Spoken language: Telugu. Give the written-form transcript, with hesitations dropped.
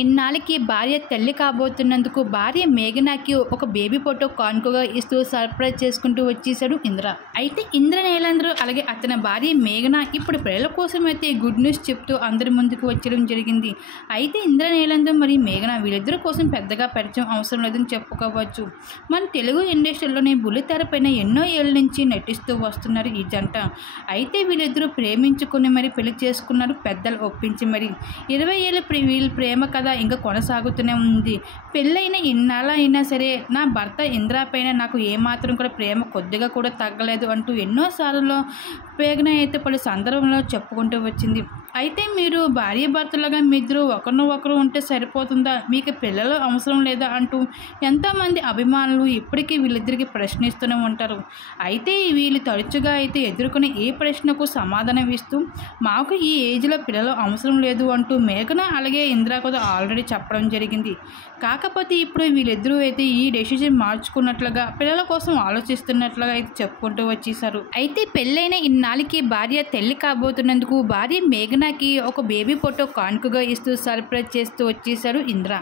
ఇన్నాళ్ళకి భార్య తల్లి కాబోతున్నందుకు భార్య మేఘనాకి ఒక బేబీ ఫోటో కానుకగా ఇస్తూ సర్ప్రైజ్ చేసుకుంటూ వచ్చేసాడు ఇంద్ర. అయితే ఇంద్ర నీలందరూ అలాగే అతని భార్య మేఘన ఇప్పుడు పిల్లల కోసం అయితే గుడ్ న్యూస్ చెప్తూ అందరి ముందుకు వచ్చడం జరిగింది. అయితే ఇంద్ర నీలందరూ మరి మేఘన వీళ్ళిద్దరి కోసం పెద్దగా పరిచయం అవసరం లేదని చెప్పుకోవచ్చు. మన తెలుగు ఇండస్ట్రీలోనే బుల్లితెర పైన ఎన్నో ఏళ్ళ నుంచి నటిస్తూ వస్తున్నారు ఈ జంట. అయితే వీళ్ళిద్దరూ ప్రేమించుకుని మరి పెళ్లి చేసుకున్నారు పెద్దలు ఒప్పించి. మరి 20 ఏళ్ళ వీళ్ళ ప్రేమ కథ ఇంకా కొనసాగుతూనే ఉంది. పెళ్ళైన ఇన్నాళ్ళ అయినా సరే నా భర్త ఇంద్ర పైన నాకు ఏమాత్రం కూడా ప్రేమ కొద్దిగా కూడా తగ్గలేదు అంటూ ఎన్నోసార్లు మేఘన అయితే పలు సందర్భంలో చెప్పుకుంటూ వచ్చింది. అయితే మీరు భార్య భర్తలుగా మీ ఇద్దరు ఒకరినొకరు ఉంటే సరిపోతుందా, మీకు పిల్లలు అవసరం లేదా అంటూ ఎంతోమంది అభిమానులు ఇప్పటికీ వీళ్ళిద్దరికి ప్రశ్నిస్తూనే ఉంటారు. అయితే వీళ్ళు తరచుగా అయితే ఎదుర్కొనే ఏ ప్రశ్నకు సమాధానం ఇస్తూ మాకు ఈ ఏజ్లో పిల్లలు అవసరం లేదు అంటూ మేఘన అలాగే ఇంద్ర కూడా ఆల్రెడీ చెప్పడం జరిగింది. కాకపోతే ఇప్పుడు వీళ్ళిద్దరూ అయితే ఈ డెసిషన్ మార్చుకున్నట్లుగా పిల్లల కోసం ఆలోచిస్తున్నట్లుగా అయితే చెప్పుకుంటూ వచ్చేసారు. అయితే పెళ్ళైన ఇన్నాళ్ళకి భార్య తల్లి కాబోతున్నందుకు భార్య మేఘనకి ఒక బేబీ ఫోటో కానుకగా ఇస్తూ సర్ప్రైజ్ చేస్తూ వచ్చేసారు ఇంద్ర.